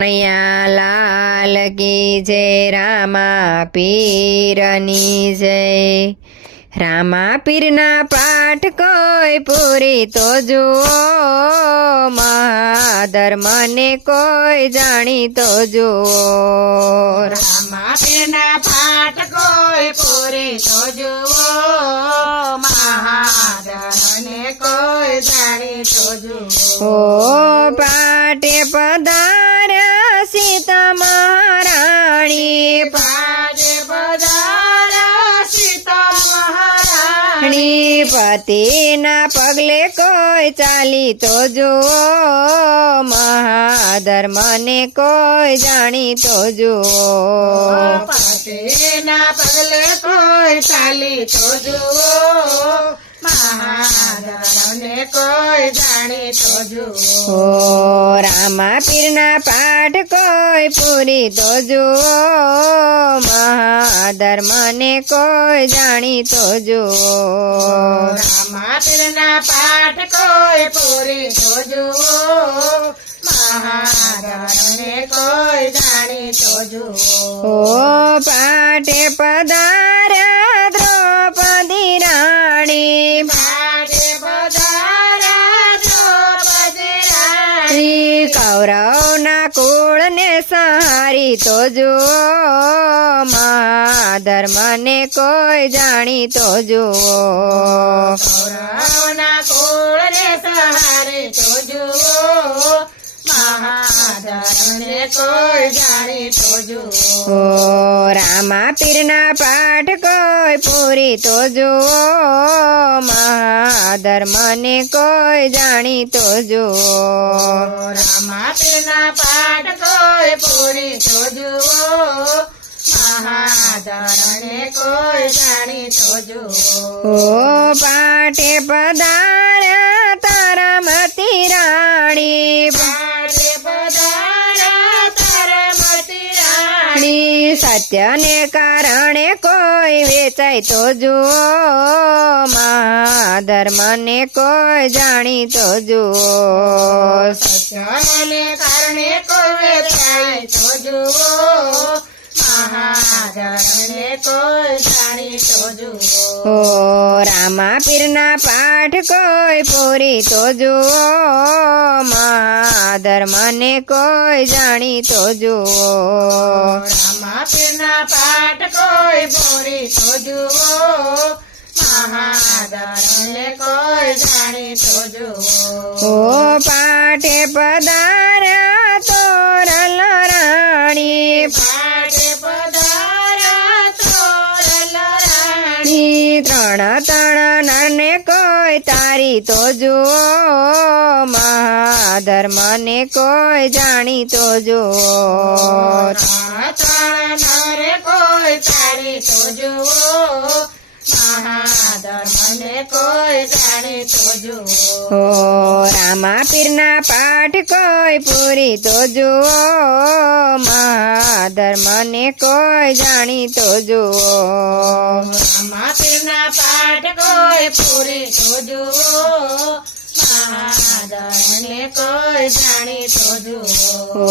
કનૈયા લાલ કી જય, રામા પીરની જય। રામા પીરના પાઠ કોઈ પૂરી તો જુઓ, મહાધર્મને કોઈ જાણી તો જુઓ। રામા પીરના પાઠ કોઈ પૂરી તો જુઓ, મહાધર્મને કોઈ જાણી તો જુઓ। ઓ પાટે પધાર્યા સીતા મહારાણી, પાટે પધાર્યા સીતા મહારાણી, પતિના પગલે કોઈ ચાલી તો જુઓ, મહાધર્મને કોઈ જાણી તો જુઓ। પતિના પગલે કોઈ ચાલી તો જુઓ, મહાધર્મને કોઈ જાણી તો જુઓ। ઓ રામા પીરના પાઠ કોઈ પૂરી તો જુઓ, મહાધર્મને કોઈ જાણી તો જુઓ। રામા પીરના પાઠ કોઈ પૂરી તો જુઓ, મહાધર્મને કોઈ જાણી તો જુઓ। ઓ પાઠે પધાર્યા દ્રૌપદી રાણી, પાટે પધાર્યા દ્રૌપદી રાણી, શ્રી કૌરવના કુળને સહારી તો જુઓ, મહાધર્મને કોઈ જાણી તો જુઓ। કૌરવના કુળને સહારે તો જુઓ, મહાધર્મને કોઈ જાણી તો જુઓ। ઓ રામા પીરના પાઠ કોઈ પૂરી તો જુઓ, મહાધર્મને કોઈ જાણી તો જુઓ। રામા પીરના પાઠ કોઈ પૂરી તો જુઓ, મહાધર્મને કોઈ જાણી તો જુઓ। ઓ પાઠે પધાર્યા તારામતી રાણી, પાટે પધાર્યા તારામતી રાણી, રાણી સત્યને કારણે કોઈ વેચાય તો જુઓ, મહાધર્મને કોઈ જાણી તો જુઓ। સત્યને કારણે કોઈ વેચાય તો જુઓ, મહાધર્મને કોઈ જાણી તો જુઓ। ઓ રામા પીરના પાઠ કોઈ પૂરી તો જુઓ, મહાધર્મને કોઈ જાણી તો જુઓ। રામા પીરના પાઠ કોઈ પૂરી તો જુઓ, મહાધર્મને કોઈ જાણી તો જુઓ। ઓ પાઠે પધાર્યા તોરલ રાણી, પાટે પધાર્યા તોરલ રાણી, ત્રણ નરને કોઈ તારી તો જુઓ, મહાધર્મને કોઈ જાણી તો જુઓ। ત્રણ નરે કોઈ તારી તો જુઓ, મહાધર્મને કોઈ જાણી તો જુઓ। ઓ રામા પીરના પાઠ કોઈ પૂરી તો જુઓ, મહાધર્મને કોઈ જાણી તો જુઓ। રામા પીરના પાઠ કોઈ પૂરી તો જુઓ, મહાધર્મને કોઈ જાણી તો જુઓ। ઓ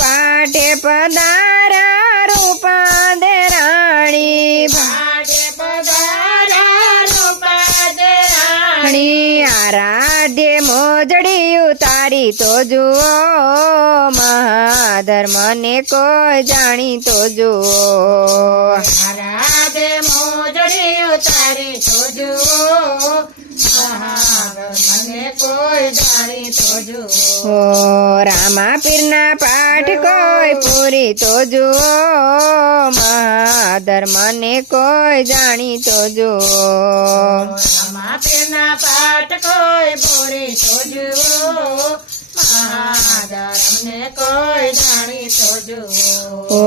પાઠે પધાર્યા રૂપાદે રાણી, પાટે પધાર્યા રૂપાદે રાણી, રાણી આરાધ્ય મોજડી ઉતારી તો જુઓ, મહાધર્મને કોઈ જાણી તો જુઓ। રાધે મોજડી ઉતારી તો જુઓ, મહાધર્મને કોઈ જાણી તો જુઓ। ઓ રામા પીરના પાઠ કોઈ પૂરી તો જુઓ, મહાધર્મને કોઈ જાણી તો જુઓ। રામા પીરના પાઠ કોઈ પૂરી તો જુઓ, મહાધર્મને કોઈ જાણી તો જુઓ। ઓ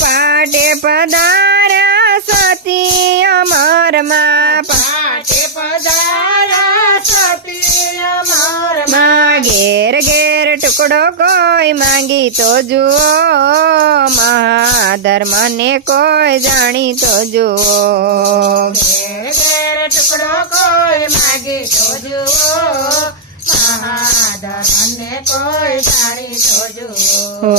પાટે પધાર્યા સતી અમરમાં, પાટે પધાર્યા સતી અમરમાં, માં ઘેર ઘેર ટુકડો કોઈ માંગી તો જુઓ, મહાધર્મને કોઈ જાણી તો જુઓ। ઘેર ઘેર ટુકડો કોઈ માગી તો જુઓ, મહાધર્મને કોઈ જાણી તો જુઓ હો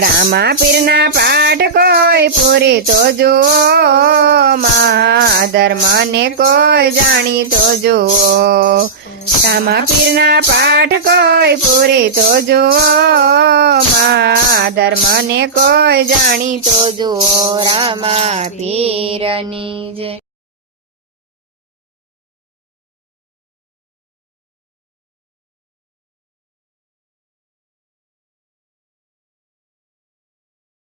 રામા પીરના પાઠ કોઈ પૂરી તો જુઓ મહાધર્મને કોઈ જાણી તો જુઓ રામા પીરના પાઠ કોઈ પૂરી તો જુઓ મહાધર્મને કોઈ જાણી તો જુઓ રામા પીરની જય